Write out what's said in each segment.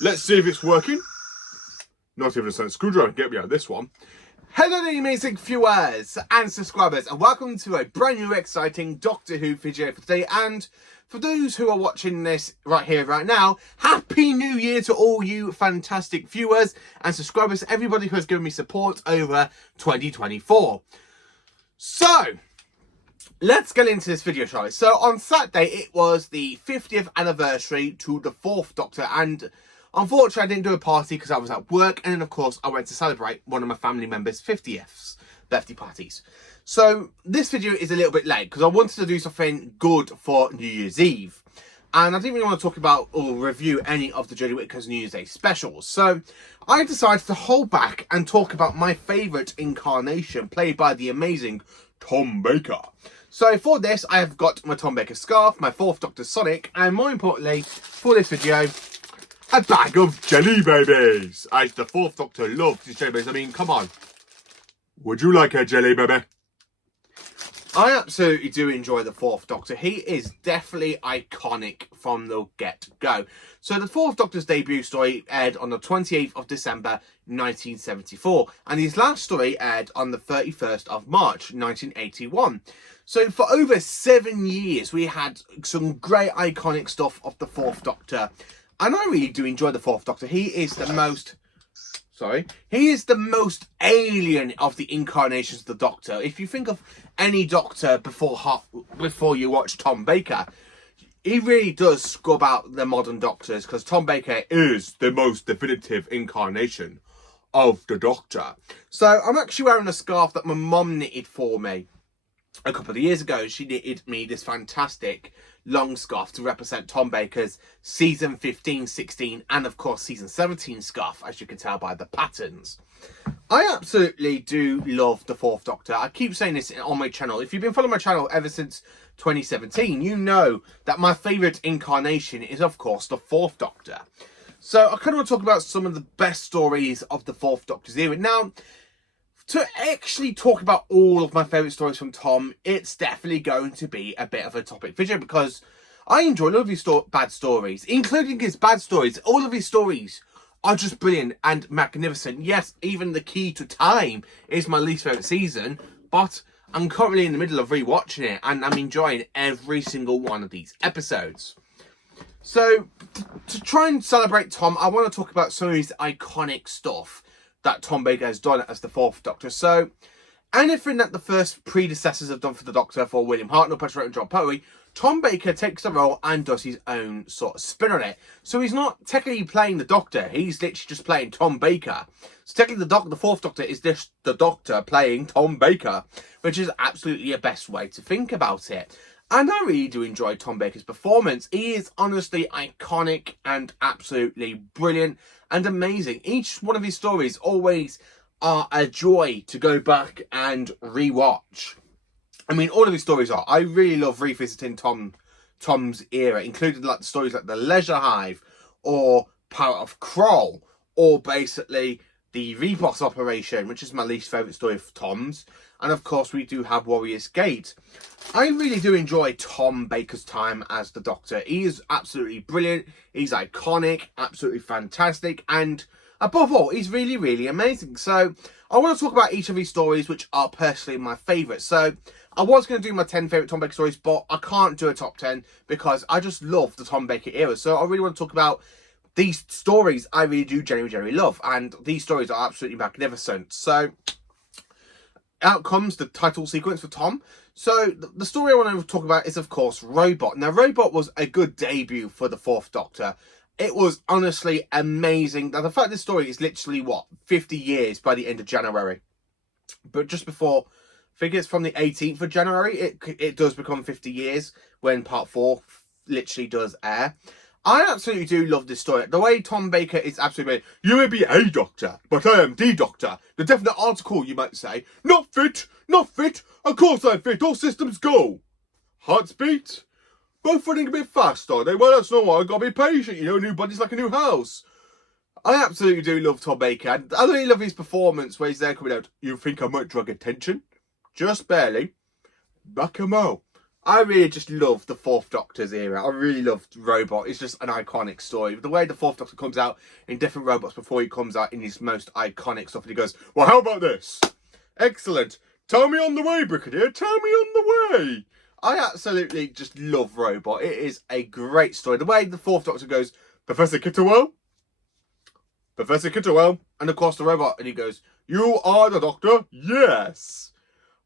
Let's see if it's working. Not even a sense screwdriver can get me out of this one. Hello there, amazing viewers and subscribers, and welcome to a brand new exciting Doctor Who video for today. And for those who are watching this right here, right now, Happy New Year to all you fantastic viewers and subscribers, everybody who has given me support over 2024. So, let's get into this video, shall we? So, on Saturday, it was the 50th anniversary to the 4th Doctor, and unfortunately, I didn't do a party because I was at work, and then, of course, I went to celebrate one of my family members' 50th birthday parties. So, this video is a little bit late because I wanted to do something good for New Year's Eve. And I didn't really want to talk about or review any of the Jodie Whittaker's New Year's Day specials. So, I decided to hold back and talk about my favourite incarnation, played by the amazing Tom Baker. So, for this, I have got my Tom Baker scarf, my 4th Doctor Sonic, and more importantly, for this video, a bag of jelly babies. As the 4th Doctor loves his jelly babies. I mean, come on. Would you like a jelly baby? I absolutely do enjoy the 4th Doctor. He is definitely iconic from the get-go. So the 4th Doctor's debut story aired on the 28th of December 1974. And his last story aired on the 31st of March 1981. So for over 7 years, we had some great iconic stuff of the 4th Doctor. And I really do enjoy the 4th Doctor. He is the most alien of the incarnations of the Doctor. If you think of any Doctor before you watch Tom Baker, he really does scrub out the modern Doctors, because Tom Baker is the most definitive incarnation of the Doctor. So I'm actually wearing a scarf that my mum knitted for me a couple of years ago. She knitted me this fantastic long scarf to represent Tom Baker's season 15, 16 and of course season 17 scarf, as you can tell by the patterns. I absolutely do love the 4th Doctor. I keep saying this on my channel. If you've been following my channel ever since 2017, you know that my favourite incarnation is of course the 4th Doctor. So I kind of want to talk about some of the best stories of the 4th Doctor's era. Now, to actually talk about all of my favourite stories from Tom, it's definitely going to be a bit of a topic video, because I enjoy all of his bad stories, including his bad stories. All of his stories are just brilliant and magnificent. Yes, even The Key to Time is my least favourite season, but I'm currently in the middle of rewatching it and I'm enjoying every single one of these episodes. So, to try and celebrate Tom, I want to talk about some of his iconic stuff that Tom Baker has done as the 4th Doctor. So, anything that the first predecessors have done for the Doctor, for William Hartnell, Peter and John Pertwee, Tom Baker takes the role and does his own sort of spin on it. So he's not technically playing the Doctor, he's literally just playing Tom Baker. So technically the 4th Doctor is just the Doctor playing Tom Baker, which is absolutely the best way to think about it. And I really do enjoy Tom Baker's performance. He is honestly iconic and absolutely brilliant and amazing. Each one of his stories always are a joy to go back and rewatch. I mean, all of his stories are. I really love revisiting Tom's era, including like the stories like The Leisure Hive or Power of Kroll, or basically the Rebos Operation, which is my least favourite story of Tom's. And of course, we do have Warrior's Gate. I really do enjoy Tom Baker's time as the Doctor. He is absolutely brilliant. He's iconic, absolutely fantastic. And above all, he's really, really amazing. So, I want to talk about each of these stories, which are personally my favourites. So, I was going to do my 10 favourite Tom Baker stories, but I can't do a top 10 because I just love the Tom Baker era. So, I really want to talk about these stories I really do genuinely love. And these stories are absolutely magnificent. So, out comes the title sequence for Tom. So, the story I want to talk about is, of course, Robot. Now, Robot was a good debut for the 4th Doctor. It was honestly amazing. Now, the fact this story is literally, 50 years by the end of January. But just before, I think it's from the 18th of January, it does become 50 years when part 4 literally does air. I absolutely do love this story. The way Tom Baker is absolutely... You may be a doctor, but I am the Doctor. The definite article, you might say. Not fit, not fit. Of course I'm fit. All systems go. Hearts beat. Both running a bit fast, are they? Well, that's not why. I've got to be patient. You know, a new body's like a new house. I absolutely do love Tom Baker. And I really love his performance where he's there coming out. You think I might drag attention? Just barely. Back 'em out. I really just love the Fourth Doctor's era. I really loved Robot. It's just an iconic story. The way the Fourth Doctor comes out in different robots before he comes out in his most iconic stuff. And he goes, well, how about this? Excellent. Tell me on the way, Brigadier. Tell me on the way. I absolutely just love Robot. It is a great story. The way the Fourth Doctor goes, Professor Kitterwell? Professor Kitterwell? And of course the robot. And he goes, you are the Doctor? Yes.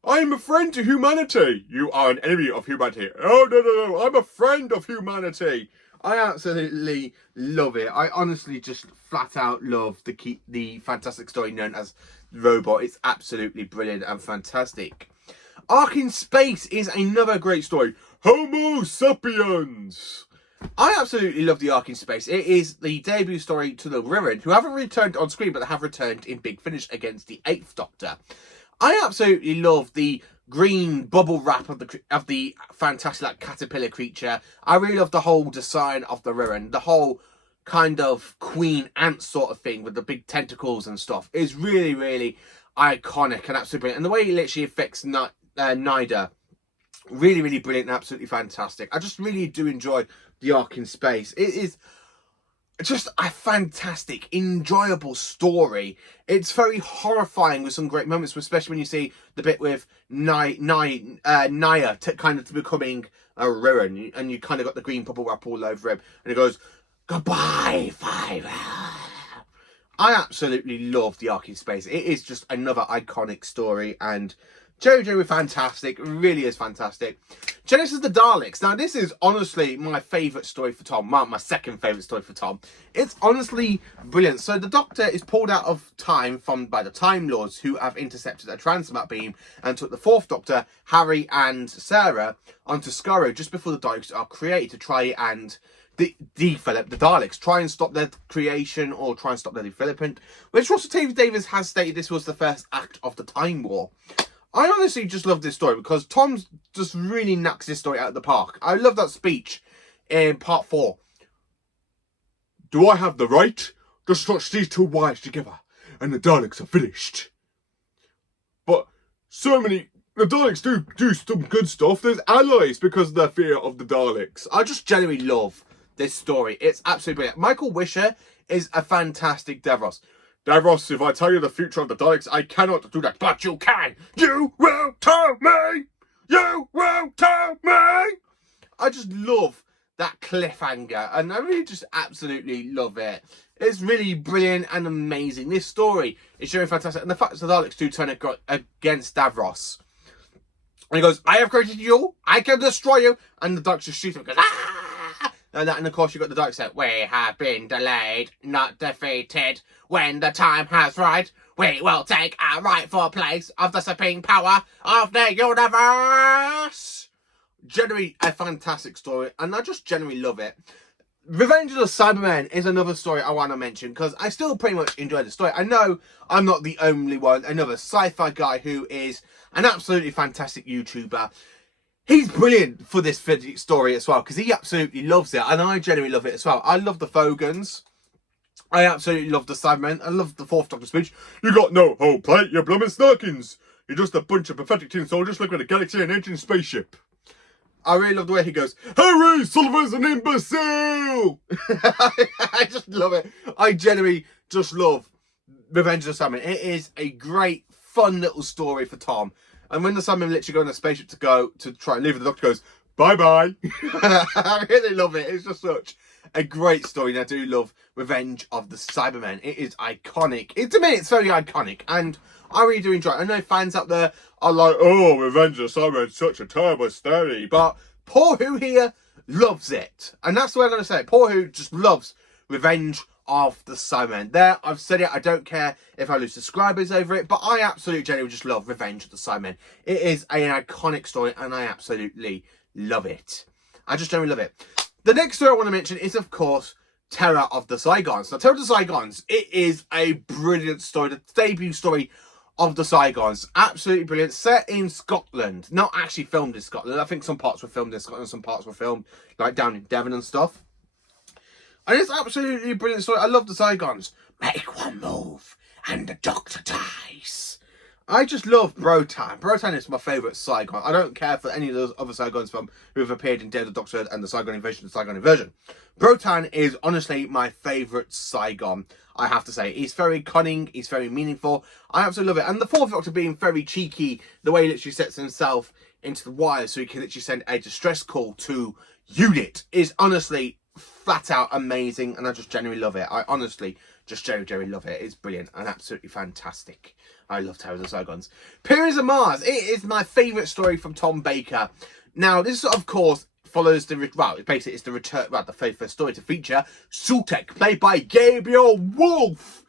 I'm a friend to humanity. You are an enemy of humanity. Oh, no. I'm a friend of humanity. I absolutely love it. I honestly just flat out love the fantastic story known as Robot. It's absolutely brilliant and fantastic. Ark in Space is another great story. Homo sapiens. I absolutely love the Ark in Space. It is the debut story to the Rirren, who haven't returned on screen, but they have returned in Big Finish against the 8th Doctor. I absolutely love the green bubble wrap of the fantastic caterpillar creature. I really love the whole design of the Rirren. The whole kind of queen ant sort of thing with the big tentacles and stuff is really, really iconic and absolutely brilliant. And the way it literally affects Nida, really, really brilliant and absolutely fantastic. I just really do enjoy the Ark in Space. It is just a fantastic, enjoyable story. It's very horrifying with some great moments, especially when you see the bit with Naya kind of becoming a Rirren, and you kind of got the green bubble wrap all over him, and he goes, goodbye, Fire. I absolutely love the Ark in Space. It is just another iconic story, and Jojo fantastic, really is fantastic. Genesis the Daleks. Now, this is honestly my favourite story for Tom. My second favourite story for Tom. It's honestly brilliant. So the Doctor is pulled out of time by the Time Lords, who have intercepted a transmat beam and took the 4th Doctor, Harry and Sarah, onto Skaro just before the Daleks are created to try and develop the Daleks, try and stop their creation or try and stop their development, which Russell T Davies has stated this was the first act of the Time War. I honestly just love this story because Tom just really knocks this story out of the park. I love that speech in part 4. Do I have the right to stretch these two wires together and the Daleks are finished? But the Daleks do some good stuff. There's allies because of their fear of the Daleks. I just genuinely love this story. It's absolutely brilliant. Michael Wisher is a fantastic Davros. Davros, if I tell you the future of the Daleks, I cannot do that. But you can. You will tell me. You will tell me. I just love that cliffhanger. And I really just absolutely love it. It's really brilliant and amazing. This story is showing fantastic. And the fact that the Daleks do turn against Davros. And he goes, I have created you. I can destroy you. And the Daleks just shoot him. Goes, ah! And of course, you've got the Daleks saying, we have been delayed, not defeated. When the time has right, we will take our rightful place of the supreme power of the universe. Generally, a fantastic story, and I just generally love it. Revenge of the Cybermen is another story I want to mention, because I still pretty much enjoy the story. I know I'm not the only one. Another sci-fi guy who is an absolutely fantastic YouTuber. He's brilliant for this story as well, because he absolutely loves it, and I genuinely love it as well. I love the Fogans. I absolutely love the Cybermen. I love the 4th Doctor speech. You got no whole plate, you bloomin' snarkins. You're just a bunch of pathetic tin soldiers looking at a galaxy and an ancient spaceship. I really love the way he goes, Harry Sullivan's an imbecile! I just love it. I genuinely just love Revenge of the Cybermen. It is a great, fun little story for Tom. And when the Cybermen literally go on a spaceship to try and leave, the Doctor goes, bye-bye. I really love it. It's just such a great story. And I do love Revenge of the Cybermen. It is iconic. To me, it's very iconic. And I really do enjoy it. I know fans out there are like, oh, Revenge of the Cybermen is such a terrible story. But Poor Who here loves it. And that's the way I'm going to say it. Poor Who just loves Revenge of the Cybermen. There, I've said it. I don't care if I lose subscribers over it, but I absolutely genuinely just love Revenge of the Cybermen. It is an iconic story, and I absolutely love it. I just generally love it. The next story I want to mention is, of course, Terror of the Zygons. Now, Terror of the Zygons, it is a brilliant story. The debut story of the Zygons, absolutely brilliant. Set in Scotland, not actually filmed in Scotland. I think some parts were filmed in Scotland, some parts were filmed like down in Devon and stuff. And it's absolutely brilliant story. I love the Zygons. Make one move and the Doctor dies. I just love Brotan. Brotan is my favourite Zygon. I don't care for any of those other Zygons from who have appeared in Day of the Doctor and the Zygon Invasion and Zygon Inversion. Brotan is honestly my favourite Zygon, I have to say. He's very cunning, he's very meaningful. I absolutely love it. And the Fourth Doctor being very cheeky, the way he literally sets himself into the wire so he can literally send a distress call to Unit is honestly flat out amazing, and I just genuinely love it. I honestly just genuinely love it. It's brilliant and absolutely fantastic. I love Tales of Zygons. Periods of Mars. It is my favourite story from Tom Baker. Now, this of course follows the basically it's the return, the very first story to feature Sutek, played by Gabriel Wolf.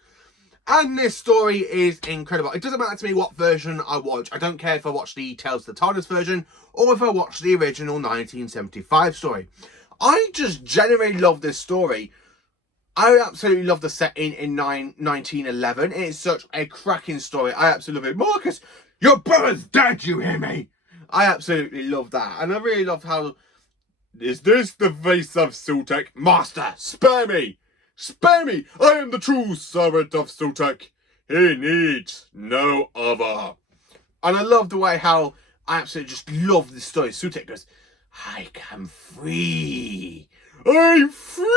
And this story is incredible. It doesn't matter to me what version I watch. I don't care if I watch the Tales of the TARDIS version or if I watch the original 1975 story. I just genuinely love this story. I absolutely love the setting in 1911. It is such a cracking story. I absolutely love it. Marcus, your brother's dead, you hear me? I absolutely love that. And I really love how... Is this the face of Sutek? Master, spare me! Spare me! I am the true servant of Sutek. He needs no other. And I love the way how I absolutely just love this story. Sutek goes, I am free. I'm free!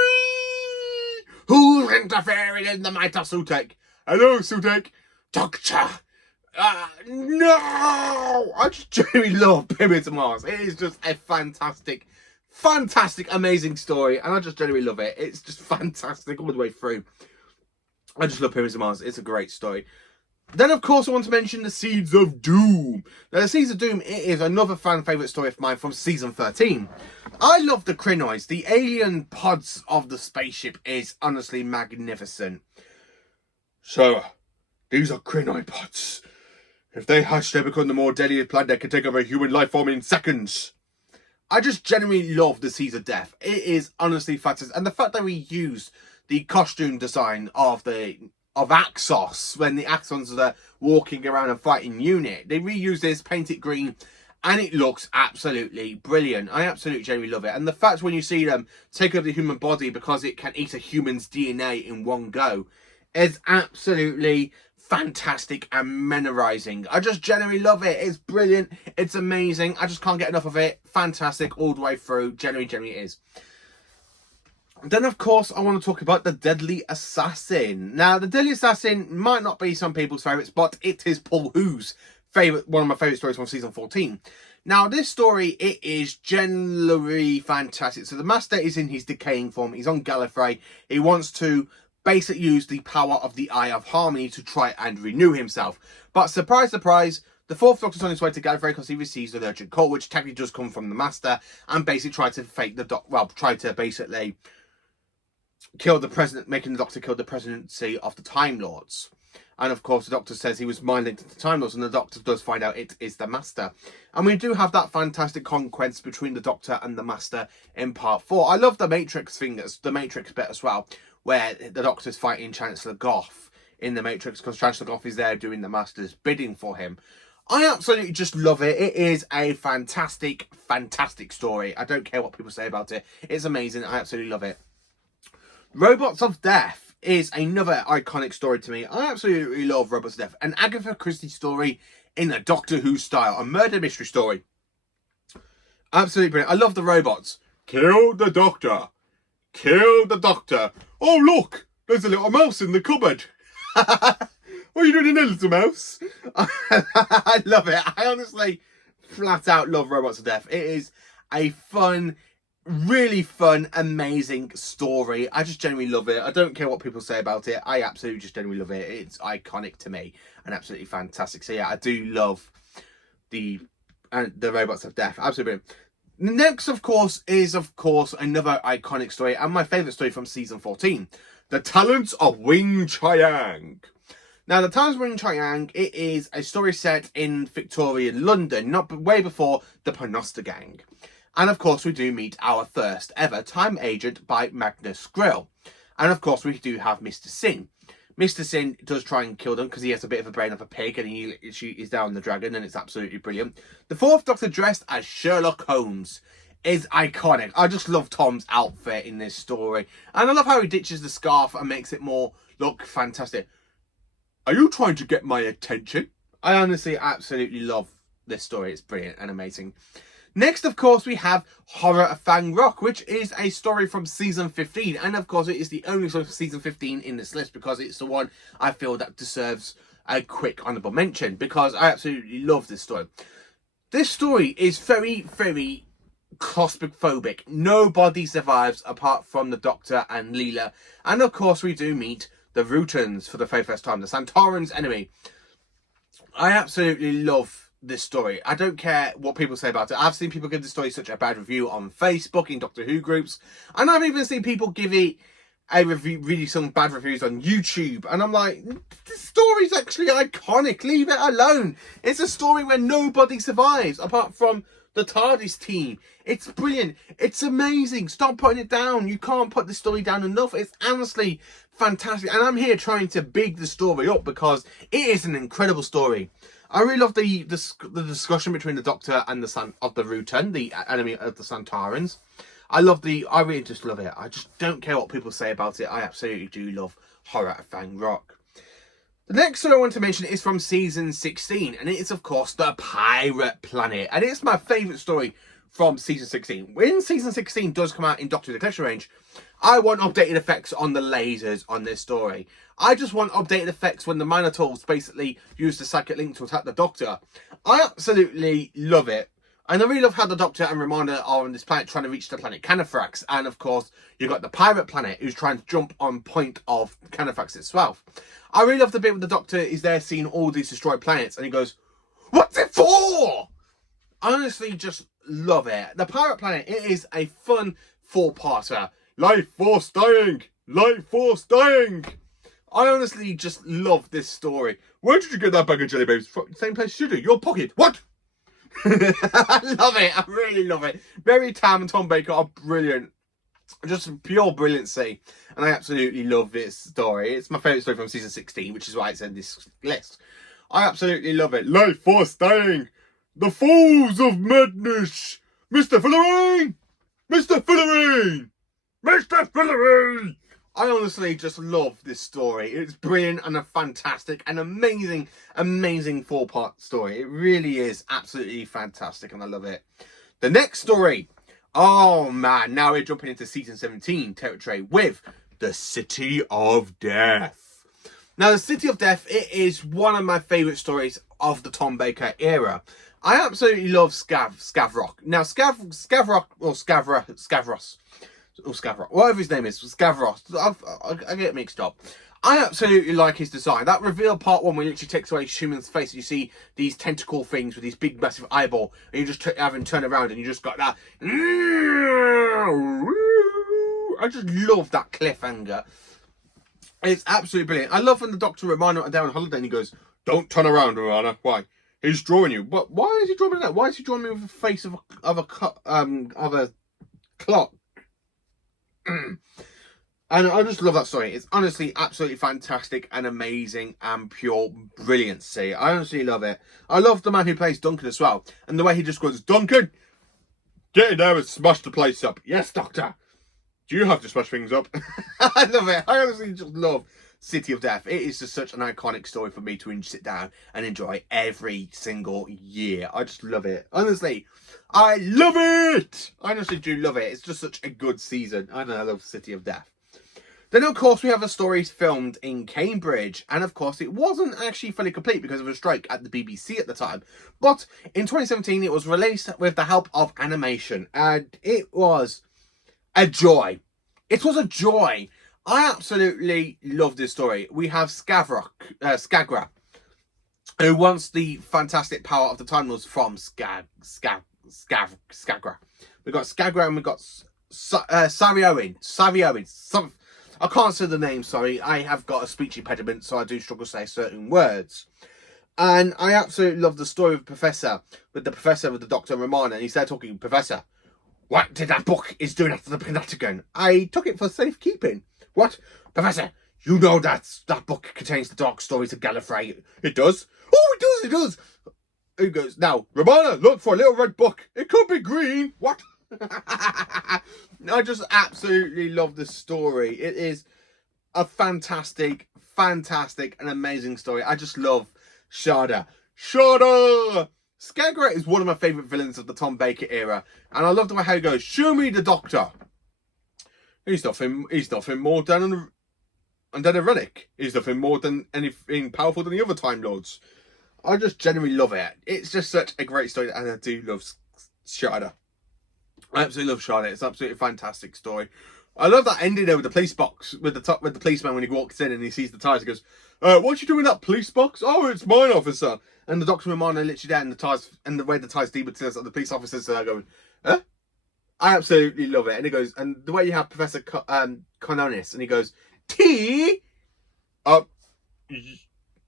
Who's interfering in the might of Sutek? Hello, Sutek. Doctor. No! I just genuinely love Periods of Mars. It is just a fantastic, amazing story. And I just genuinely love it. It's just fantastic all the way through. I just love Periods of Mars. It's a great story. Then, of course, I want to mention the Seeds of Doom. Now, the Seeds of Doom, it is another fan favourite story of mine from season 13. I love the Krynoids. The alien pods of the spaceship is honestly magnificent. So, these are Krynoid pods. If they hatch, they become the more deadly plant that can take over a human life form in seconds. I just genuinely love the Seeds of Death. It is honestly fantastic. And the fact that we used the costume design of Axos, when the Axons are walking around and fighting Unit. They reused this, paint it green, and it looks absolutely brilliant. I absolutely genuinely love it. And the fact when you see them take over the human body because it can eat a human's DNA in one go is absolutely fantastic and memorizing. I just genuinely love it. It's brilliant. It's amazing. I just can't get enough of it. Fantastic all the way through. Genuinely it is. Then, of course, I want to talk about the Deadly Assassin. Now, the Deadly Assassin might not be some people's favourites, but it is Paul Hu's favourite, one of my favourite stories from season 14. Now, this story, it is generally fantastic. So the Master is in his decaying form. He's on Gallifrey. He wants to basically use the power of the Eye of Harmony to try and renew himself. But surprise, surprise, the Fourth Doctor's on his way to Gallifrey because he receives an urgent call, which technically does come from the Master, and basically try to basically kill the president, making the Doctor kill the presidency of the Time Lords. And of course, the Doctor says he was mind linked to the Time Lords, and the Doctor does find out it is the Master. And we do have that fantastic conquest between the Doctor and the Master in part 4. I love the Matrix thing, the Matrix bit as well, where the Doctor's fighting Chancellor Goff in the Matrix because Chancellor Goff is there doing the Master's bidding for him. I absolutely just love it. It is a fantastic, fantastic story. I don't care what people say about it. It's amazing. I absolutely love it. Robots of Death is another iconic story to me. I absolutely love Robots of Death. An Agatha Christie story in a Doctor Who style. A murder mystery story. Absolutely brilliant. I love the robots. Kill the Doctor. Kill the Doctor. Oh, look. There's a little mouse in the cupboard. What are you doing in there, little mouse? I love it. I honestly flat out love Robots of Death. It is a fun, really fun, amazing story. I just genuinely love it. I don't care what people say about it. I absolutely just genuinely love it. It's iconic to me and absolutely fantastic. So yeah, I do love the Robots of Death. Absolutely. Next, of course, is another iconic story and my favourite story from season 14. The Talents of Wing Chiang. Now, The Talents of Wing Chiang, it is a story set in Victorian London, way before the Panosta Gang. And of course, we do meet our first ever time agent by Magnus Grill. And of course, we do have Mr. Sin. Mr. Sin does try and kill them because he has a bit of a brain of a pig and he is down the dragon, and it's absolutely brilliant. The Fourth Doctor dressed as Sherlock Holmes is iconic. I just love Tom's outfit in this story. And I love how he ditches the scarf and makes it more look fantastic. Are you trying to get my attention? I honestly absolutely love this story. It's brilliant and amazing. Next, of course, we have Horror of Fang Rock, which is a story from season 15. And, of course, it is the only story from season 15 in this list because it's the one I feel that deserves a quick honourable mention because I absolutely love this story. This story is very, very claustrophobic. Nobody survives apart from the Doctor and Leela. And, of course, we do meet the Rutans for the very first time, the Santoran's enemy. I absolutely love this story. I don't care what people say about it. I've seen people give the story such a bad review on Facebook, in Doctor Who groups, and I've even seen people give it a review, really some bad reviews on YouTube, and I'm like, this story's actually iconic, leave it alone. It's a story where nobody survives apart from the TARDIS team. It's brilliant. It's amazing. Stop putting it down. You can't put the story down enough. It's honestly fantastic, and I'm here trying to big the story up because it is an incredible story. I really love the discussion between the Doctor and the Rutan, the enemy of the Santarans. I really just love it. I just don't care what people say about it. I absolutely do love Horror of Fang Rock. The next story I want to mention is from season 16, and it is, of course, the Pirate Planet. And it's my favourite story from season 16. When season 16 does come out in Doctor's Eclipse Range, I want updated effects on the lasers on this story. I just want updated effects when the Minotaurs basically use the psychic link to attack the Doctor. I absolutely love it. And I really love how the Doctor and Romana are on this planet trying to reach the planet Canifrax. And of course, you've got the Pirate Planet who's trying to jump on point of Canifrax itself. I really love the bit where the Doctor is there seeing all these destroyed planets and he goes, "What's it for?" I honestly just love it. The Pirate Planet, it is a fun 4-parter. Life Force dying! Life Force dying! I honestly just love this story. Where did you get that bag of jelly babes? From the same place you do. Your pocket. What? I love it. I really love it. Mary Tam and Tom Baker are brilliant. Just pure brilliancy. And I absolutely love this story. It's my favourite story from season 16, which is why it's in this list. I absolutely love it. Life Force dying! The Falls of Madness! Mr. Fillory! Mr. Fillory! Mr. Fillory! I honestly just love this story. It's brilliant and a fantastic and amazing 4-part story. It really is absolutely fantastic and I love it. The next story. Oh man, now we're jumping into season 17 territory with the City of Death. Now, the City of Death, it is one of my favourite stories of the Tom Baker era. I absolutely love Scavrock. Now, Scavrock, or Scavros, whatever his name is, Scavros. I get mixed up. I absolutely like his design. That reveal part 1 where he literally takes away Schumann's face, you see these tentacle things with these big massive eyeball, and you just have him turn around and you just got that. I just love that cliffhanger. It's absolutely brilliant. I love when the Doctor Romana are down on holiday and he goes, "Don't turn around, Romana." Why? He's drawing you. But why is he drawing me that? Why is he drawing me with the face of a clock? And I just love that story. It's honestly absolutely fantastic and amazing and pure brilliancy. I honestly love it. I love the man who plays Duncan as well. And the way he just goes, "Duncan, get in there and smash the place up." "Yes, Doctor." "Do you have to smash things up?" I love it. I honestly just love City of Death. It is just such an iconic story for me to sit down and enjoy every single year. I just love it. Honestly, I love it. I honestly do love it. It's just such a good season. I love City of Death. Then, of course, we have a story filmed in Cambridge. And, of course, it wasn't actually fully complete because of a strike at the BBC at the time. But in 2017, it was released with the help of animation. And it was a joy. It was a joy. I absolutely love this story. We have Skagra, who wants the fantastic power of the tunnels from Skagra. We've got Skagra and we've got Sarioin. I can't say the name, sorry. I have got a speech impediment, so I do struggle to say certain words. And I absolutely love the story of the Professor with the Doctor and Romana. And he's there talking, "Professor, what did that book is doing after the Pentagon?" "I took it for safekeeping." "What? Professor, you know that book contains the dark stories of Gallifrey." "It does." "Oh, it does. He goes, "Now, Romana, look for a little red book. It could be green." "What?" I just absolutely love this story. It is a fantastic and amazing story. I just love Shada. Shudder! Scarecrow is one of my favourite villains of the Tom Baker era, and I love the way how he goes, "Show me the Doctor." He's nothing more than a relic. He's nothing more than anything powerful than the other Time Lords. I just genuinely love it. It's just such a great story, and I do love Shudder. I absolutely love Charlotte. It's an absolutely fantastic story. I love that ending there with the police box, with the policeman when he walks in and he sees the TIEs. He goes, "What you doing in that police box?" "Oh, it's mine, officer." And the Doctor and Marno literally there, and the TIEs, and the way the TIEs demonstrates the police officers are going, "Huh?" I absolutely love it. And he goes, and the way you have Professor Cononis, and he goes, "Tea?"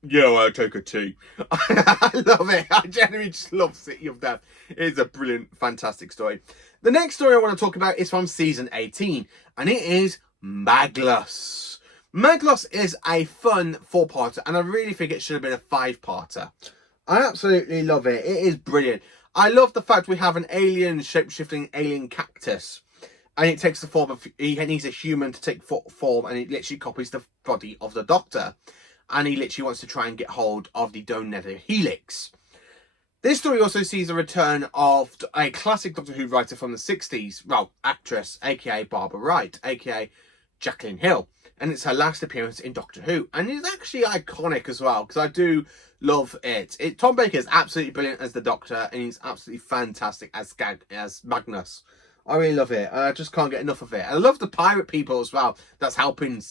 Yeah, I'll take a tea. I love it. I genuinely just love City of Death. It's a brilliant, fantastic story. The next story I want to talk about is from season 18, and it is Magnus. Magnus is a fun 4-parter, and I really think it should have been a 5-parter. I absolutely love it. It is brilliant. I love the fact we have an alien, shape-shifting alien cactus, and it takes the form of, he needs a human to take form, and it literally copies the body of the Doctor. And he literally wants to try and get hold of the Dome Nether Helix. This story also sees the return of a classic Doctor Who writer from the 60s, well, actress, aka Barbara Wright, aka Jacqueline Hill. And it's her last appearance in Doctor Who. And it's actually iconic as well, because I do love it. Tom Baker is absolutely brilliant as the Doctor, and he's absolutely fantastic as Magnus. I really love it. I just can't get enough of it. And I love the pirate people as well that's helping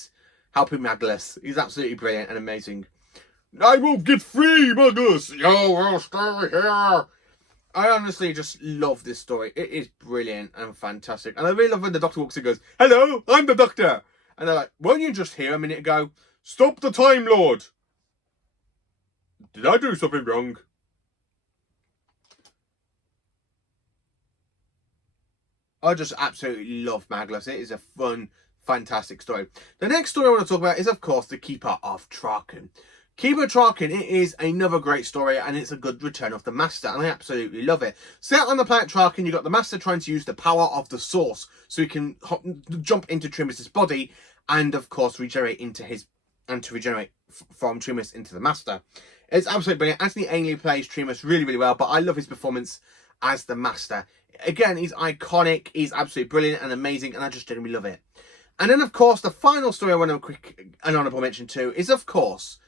Magnus. He's absolutely brilliant and amazing. "I won't get free, Magnus! You will stay here!" I honestly just love this story. It is brilliant and fantastic. And I really love when the Doctor walks in and goes, "Hello, I'm the Doctor." And they're like, "Weren't you just here a minute ago?" "Stop the Time Lord!" "Did I do something wrong?" I just absolutely love Magnus. It is a fun, fantastic story. The next story I want to talk about is, of course, the Keeper of Traken. Keeper of Traken, it is another great story, and it's a good return of the Master, and I absolutely love it. Set on the planet Traken, you've got the Master trying to use the power of the Source, so he can jump into Trimus's body, and of course regenerate from Trimus into the Master. It's absolutely brilliant. Anthony Ainley plays Trimus really, really well, but I love his performance as the Master. Again, he's iconic, he's absolutely brilliant and amazing, and I just genuinely love it. And then, of course, the final story I want to an honourable mention to is, of course,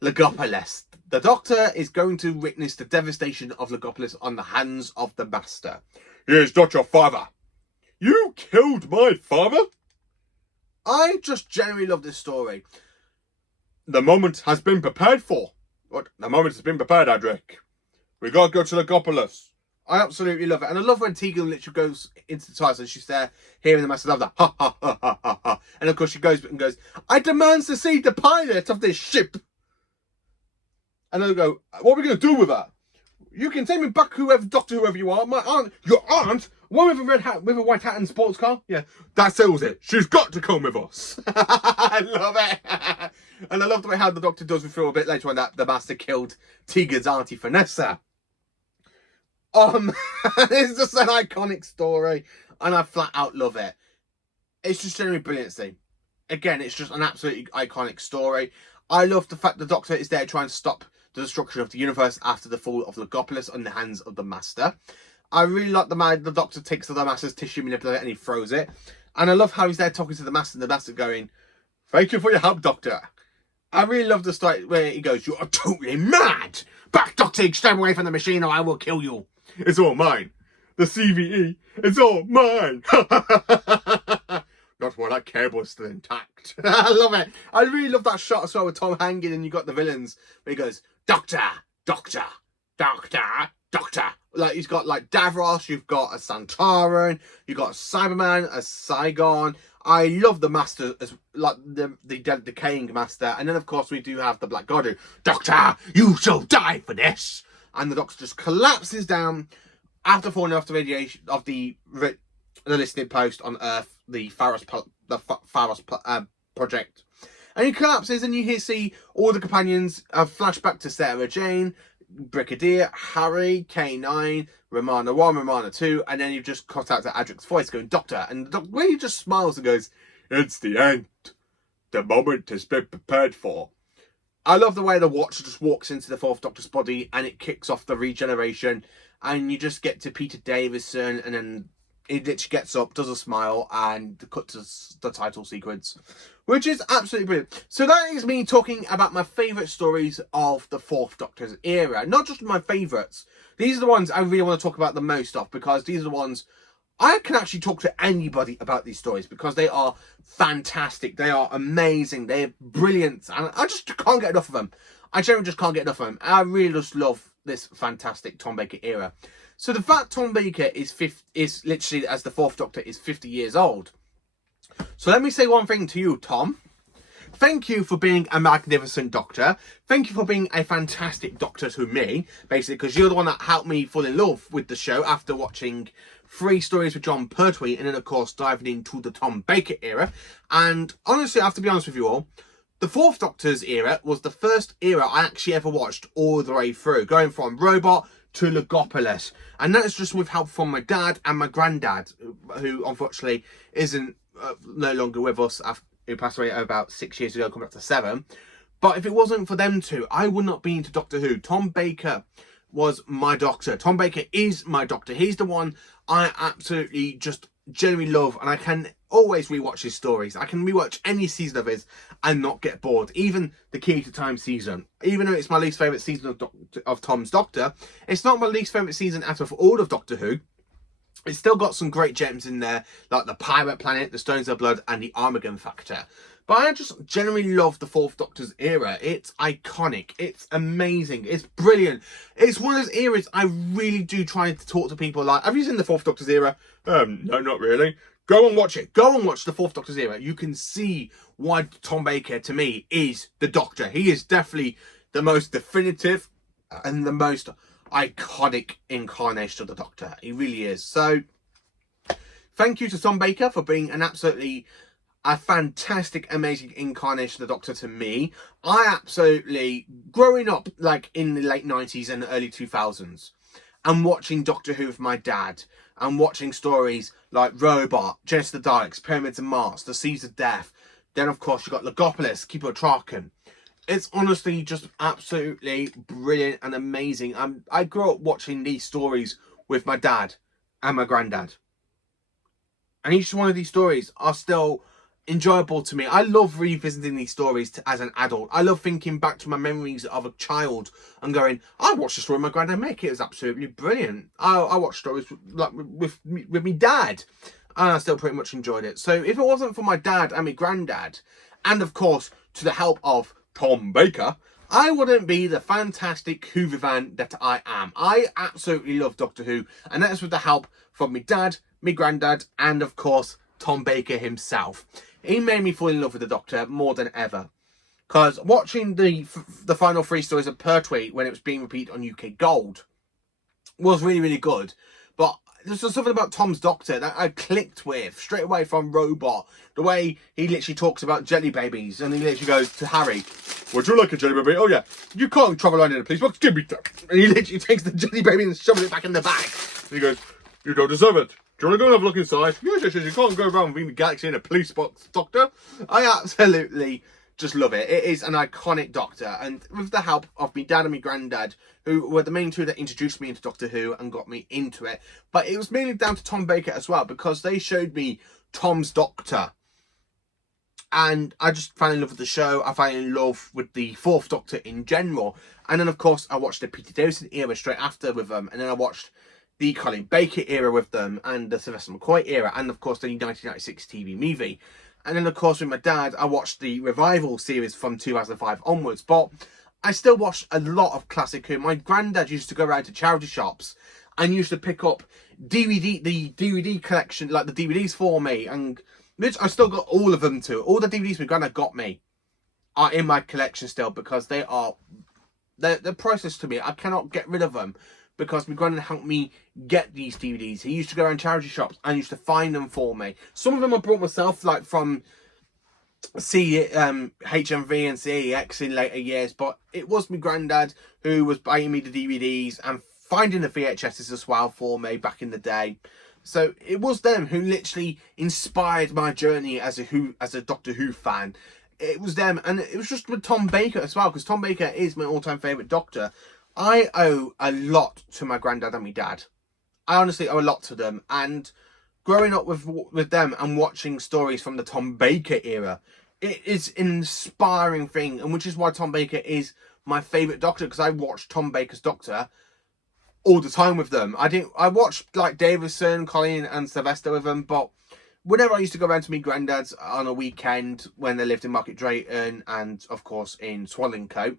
Lopolis. The Doctor is going to witness the devastation of Lopolis on the hands of the Master. "He is not your father." "You killed my father?" I just genuinely love this story. "The moment has been prepared for." "What? The moment has been prepared, Adric. We gotta go to Lopolis." I absolutely love it. And I love when Tegan literally goes into the TARDIS and she's there hearing the Master love that ha ha ha ha ha ha. And of course she goes and goes, "I demand to see the pilot of this ship." And they'll go, "What are we going to do with her?" "You can take me back, Doctor, whoever you are. My aunt." "Your aunt? One with a red hat, with a white hat and sports car?" "Yeah, That settles it. She's got to come with us. I love it. And I love the way how the Doctor does reveal a bit later on that the Master killed Tegan's auntie Vanessa. It's just an iconic story, and I flat out love it. It's just genuinely brilliancy. Again, it's just an absolutely iconic story. I love the fact the Doctor is there trying to stop the destruction of the universe after the fall of Lopolis on the hands of the Master. I really like the Doctor takes the Master's tissue manipulator and he throws it. And I love how he's there talking to the Master, and the Master going, "Thank you for your help, Doctor." I really love the story where he goes, "You are totally mad! Back, Doctor, stay away from the machine or I will kill you." "It's all mine. The CVE, it's all mine." "Not while that cable's still intact." I love it. I really love that shot as well with Tom hanging and you got the villains. Where he goes, "Doctor, Doctor, Doctor, Doctor." Like he's got like Davros, you've got a Santaran, you've got a Cyberman, a Zgon. I love the Master as like the decaying Master. And then of course we do have the Black God who, "Doctor, you shall die for this." And the Doctor just collapses down after falling off the radiation of the listening post on Earth, the Pharos project. And he collapses, and you see all the companions flashback to Sarah Jane, Brigadier, Harry, K9, Romana 1, Romana 2, and then you just cut out to Adric's voice going, "Doctor," and the Doctor really just smiles and goes, "It's the end. The moment has been prepared for." I love the way the Watcher just walks into the Fourth Doctor's body and it kicks off the regeneration, and you just get to Peter Davison, and then he literally gets up, does a smile, and cut to the title sequence, which is absolutely brilliant. So that is me talking about my favourite stories of the Fourth Doctor's era. Not just my favourites. These are the ones I really want to talk about the most of, because these are the ones I can actually talk to anybody about these stories, because they are fantastic. They are amazing. They're brilliant. And I just can't get enough of them. I generally just can't get enough of them. I really just love this fantastic Tom Baker era. So the fact Tom Baker is literally, as the Fourth Doctor, is 50 years old. So let me say one thing to you, Tom. Thank you for being a magnificent Doctor. Thank you for being a fantastic Doctor to me, basically, because you're the one that helped me fall in love with the show after watching 3 stories with Jon Pertwee, and then, of course, diving into the Tom Baker era. And honestly, I have to be honest with you all, the Fourth Doctor's era was the first era I actually ever watched all the way through, going from Robot to Lopolis. And that is just with help from my dad and my granddad, who unfortunately isn't no longer with us, who passed away about 6 years ago, coming up to 7. But if it wasn't for them two, I would not be into Doctor Who. Tom Baker was my Doctor. Tom Baker is my Doctor. He's the one I absolutely just genuinely love, and I can always rewatch his stories. I can rewatch any season of his and not get bored. Even the Key to Time season. Even though it's my least favourite season of Tom's Doctor, it's not my least favourite season out of all of Doctor Who. It's still got some great gems in there, like the Pirate Planet, the Stones of Blood, and the Armageddon Factor. But I just generally love the Fourth Doctor's era. It's iconic. It's amazing. It's brilliant. It's one of those eras I really do try to talk to people like, have you seen the Fourth Doctor's era? No, not really. Go and watch it. Go and watch the Fourth Doctor's era. You can see why Tom Baker, to me, is the Doctor. He is definitely the most definitive and the most iconic incarnation of the Doctor. He really is. So, thank you to Tom Baker for being a fantastic, amazing incarnation of the Doctor to me. I absolutely, growing up like in the late 90s and early 2000s, and watching Doctor Who with my dad, and watching stories like Robot, Genesis of the Daleks, Pyramids of Mars, The Seas of Death, then of course you got Lopolis, Keeper of Traken. It's honestly just absolutely brilliant and amazing. I grew up watching these stories with my dad and my granddad. And each one of these stories are still enjoyable to me. I love revisiting these stories as an adult. I love thinking back to my memories of a child and going, I watched the story with my granddad make. It was absolutely brilliant. I watched stories with my dad, and I still pretty much enjoyed it. So if it wasn't for my dad and my granddad, and of course to the help of Tom Baker, I wouldn't be the fantastic Whovivan that I am. I absolutely love Doctor Who, and that is with the help from my dad, my granddad, and of course Tom Baker himself. He made me fall in love with the Doctor more than ever. Because watching the final 3 stories of Pertwee when it was being repeated on UK Gold was really, really good. But there's just something about Tom's Doctor that I clicked with straight away from Robot. The way he literally talks about jelly babies, and he literally goes to Harry, would you like a jelly baby? Oh yeah, you can't travel around in a police box, give me that. And he literally takes the jelly baby and shoves it back in the bag. And he goes, you don't deserve it. Do you want to go and have a look inside? Yes, you can't go around being the galaxy in a police box, Doctor. I absolutely just love it. It is an iconic Doctor, and with the help of me dad and my granddad, who were the main two that introduced me into Doctor Who and got me into it, but it was mainly down to Tom Baker as well, because they showed me Tom's Doctor, and I just fell in love with the show. I fell in love with the Fourth Doctor in general, and then of course I watched the Peter Davison era straight after with them, and then I watched the Colin Baker era with them, and the Sylvester McCoy era, and of course the 1996 TV movie. And then of course with my dad, I watched the Revival series from 2005 onwards, but I still watched a lot of classic Who. My granddad used to go around to charity shops and used to pick up the DVD collection, like the DVDs for me, and I still got all of them too. All the DVDs my granddad got me are in my collection still, because they're priceless to me. I cannot get rid of them, because my granddad helped me get these DVDs. He used to go around charity shops and used to find them for me. Some of them I brought myself, like from HMV and CEX in later years, but it was my granddad who was buying me the DVDs and finding the VHSs as well for me back in the day. So it was them who literally inspired my journey as a Doctor Who fan. it was them, and it was just with Tom Baker as well, because Tom Baker is my all-time favourite Doctor. I owe a lot to my granddad and my dad. I honestly owe a lot to them, and growing up with them and watching stories from the Tom Baker era, it is an inspiring thing, and which is why Tom Baker is my favourite Doctor, because I watched Tom Baker's Doctor all the time with them. I watched like Davison, Colin and Sylvester with them, but whenever I used to go around to my granddad's on a weekend when they lived in Market Drayton and of course in Swallingcote,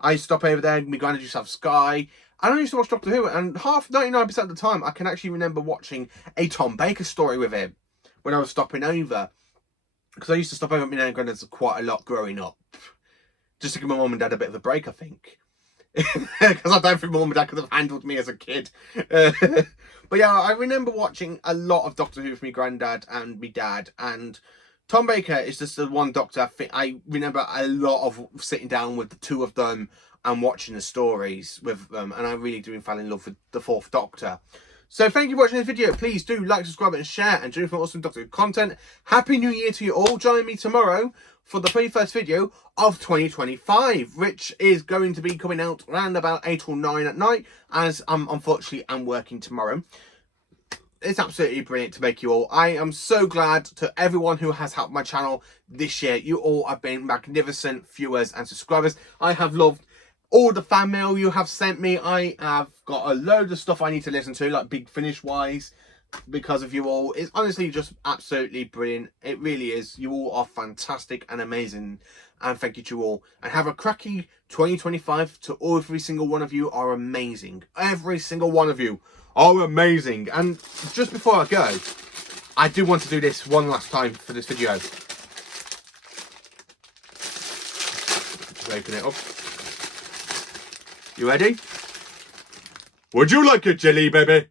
I used to stop over there. My granddad used to have Sky, and I used to watch Doctor Who, and 99% of the time I can actually remember watching a Tom Baker story with him when I was stopping over, because I used to stop over at my nan and granddad's quite a lot growing up, just to give my mum and dad a bit of a break, I think. Because I don't think mum and dad could have handled me as a kid. But yeah, I remember watching a lot of Doctor Who with my granddad and my dad, and Tom Baker is just the one Doctor I remember a lot of sitting down with the two of them and watching the stories with them, and I really do fall in love with the fourth Doctor. So thank you for watching this video. Please do like, subscribe and share, and do for awesome Doctor Who content. Happy New Year to you all. Join me tomorrow for the very first video of 2025, which is going to be coming out around about 8 or 9 at night, as unfortunately I'm working tomorrow. It's absolutely brilliant to make you all. I am so glad to everyone who has helped my channel this year. You all have been magnificent viewers and subscribers. I have loved all the fan mail you have sent me. I have got a load of stuff I need to listen to, like Big Finish wise, because of you all. It's honestly just absolutely brilliant. It really is. You all are fantastic and amazing, and thank you to you all, and have a cracky 2025 to every single one of you. Are amazing. Every single one of you are amazing. And just before I go, I do want to do this one last time for this video. Just open it up. You ready? Would you like a jelly, baby?